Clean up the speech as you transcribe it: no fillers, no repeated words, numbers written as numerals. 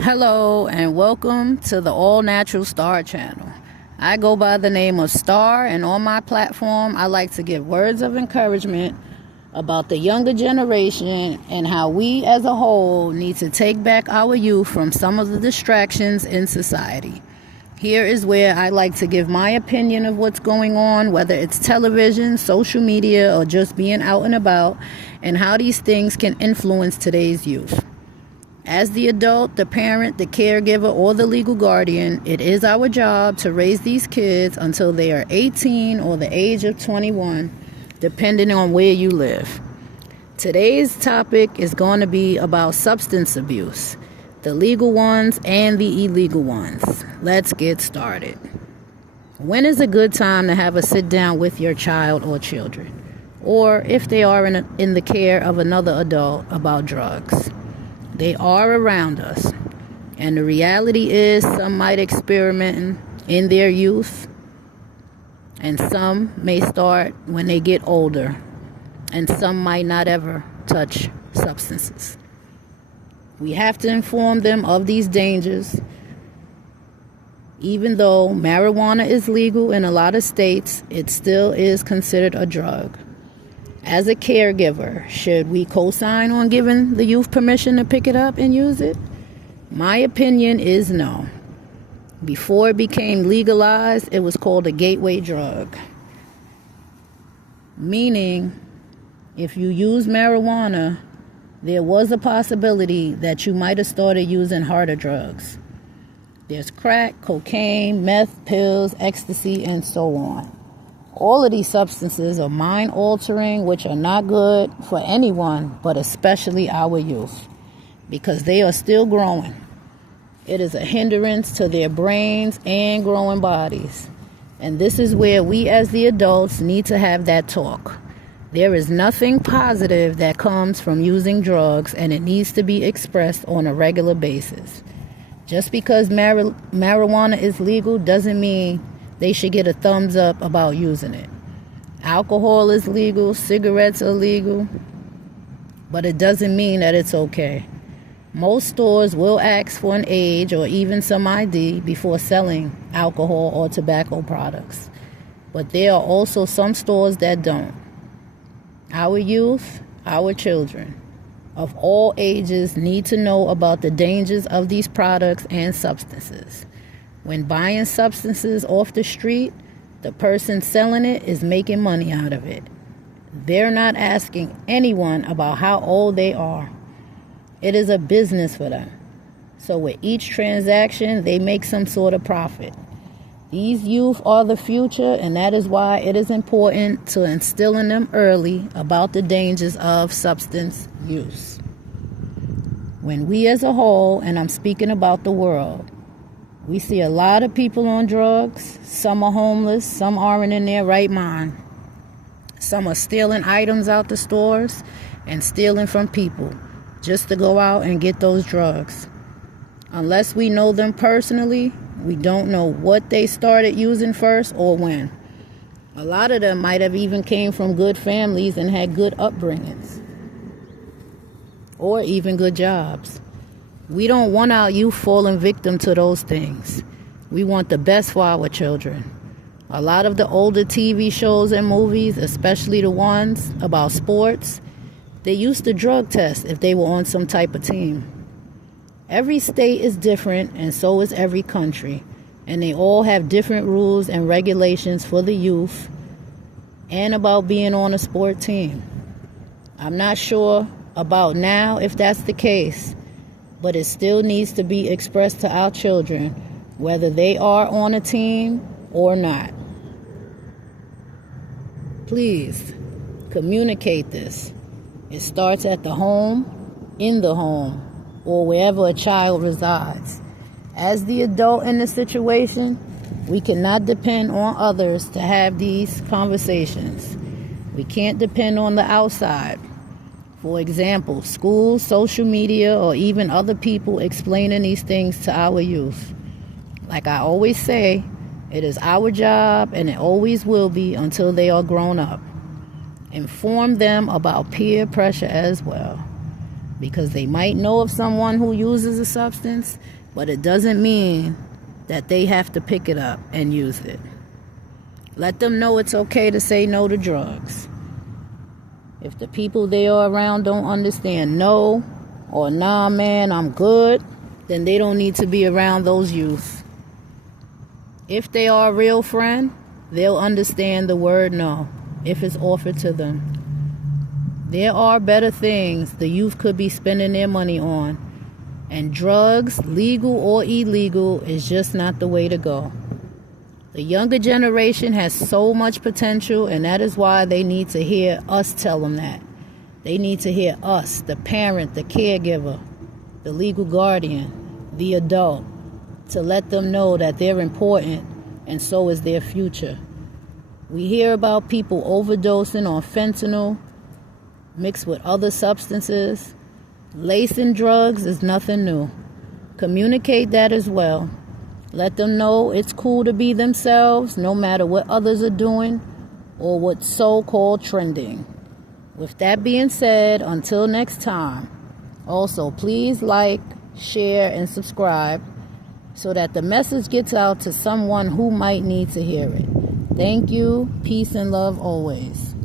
Hello and welcome to the All Natural Star channel. I go by the name of Star, and on my platform I like to give words of encouragement about the younger generation and how we as a whole need to take back our youth from some of the distractions in society. Here is where I like to give my opinion of what's going on, whether it's television, social media, or just being out and about, and how these things can influence today's youth. As the adult, the parent, the caregiver, or the legal guardian, it is our job to raise these kids until they are 18 or the age of 21, depending on where you live. Today's topic is going to be about substance abuse, the legal ones and the illegal ones. Let's get started. When is a good time to have a sit down with your child or children, or if they are in the care of another adult, about drugs? They are around us, and the reality is some might experiment in their youth, and some may start when they get older, and some might not ever touch substances. We have to inform them of these dangers. Even though marijuana is legal in a lot of states, it still is considered a drug. As a caregiver, should we co-sign on giving the youth permission to pick it up and use it? My opinion is no. Before it became legalized, it was called a gateway drug. Meaning, if you use marijuana, there was a possibility that you might have started using harder drugs. There's crack, cocaine, meth, pills, ecstasy, and so on. All of these substances are mind-altering, which are not good for anyone, but especially our youth, because they are still growing. It is a hindrance to their brains and growing bodies. And this is where we as the adults need to have that talk. There is nothing positive that comes from using drugs, and it needs to be expressed on a regular basis. Just because marijuana is legal doesn't mean they should get a thumbs up about using it. Alcohol is legal, cigarettes are legal, but it doesn't mean that it's okay. Most stores will ask for an age or even some ID before selling alcohol or tobacco products, but there are also some stores that don't. Our youth, our children of all ages need to know about the dangers of these products and substances. When buying substances off the street, the person selling it is making money out of it. They're not asking anyone about how old they are. It is a business for them. So with each transaction, they make some sort of profit. These youth are the future, and that is why it is important to instill in them early about the dangers of substance use. When we as a whole, and I'm speaking about the world, we see a lot of people on drugs. Some are homeless, some aren't in their right mind. Some are stealing items out the stores and stealing from people just to go out and get those drugs. Unless we know them personally, we don't know what they started using first or when. A lot of them might have even came from good families and had good upbringings, or even good jobs. We don't want our youth falling victim to those things. We want the best for our children. A lot of the older TV shows and movies, especially the ones about sports, they used to drug test if they were on some type of team. Every state is different, and so is every country. And they all have different rules and regulations for the youth and about being on a sport team. I'm not sure about now if that's the case, but it still needs to be expressed to our children, whether they are on a team or not. Please communicate this. It starts at the home, in the home, or wherever a child resides. As the adult in the situation, we cannot depend on others to have these conversations. We can't depend on the outside. For example, schools, social media, or even other people explaining these things to our youth. Like I always say, it is our job, and it always will be until they are grown up. Inform them about peer pressure as well. because they might know of someone who uses a substance, but it doesn't mean that they have to pick it up and use it. Let them know it's okay to say no to drugs. If the people they are around don't understand no or nah, man, I'm good, then they don't need to be around those youth. If they are a real friend, they'll understand the word no if it's offered to them. There are better things the youth could be spending their money on, and drugs, legal or illegal, is just not the way to go. The younger generation has so much potential, and that is why they need to hear us tell them that. They need to hear us, the parent, the caregiver, the legal guardian, the adult, to let them know that they're important, and so is their future. We hear about people overdosing on fentanyl, mixed with other substances. Lacing drugs is nothing new. Communicate that as well. Let them know it's cool to be themselves, no matter what others are doing or what's so-called trending. With that being said, until next time, also please like, share, and subscribe so that the message gets out to someone who might need to hear it. Thank you. Peace and love always.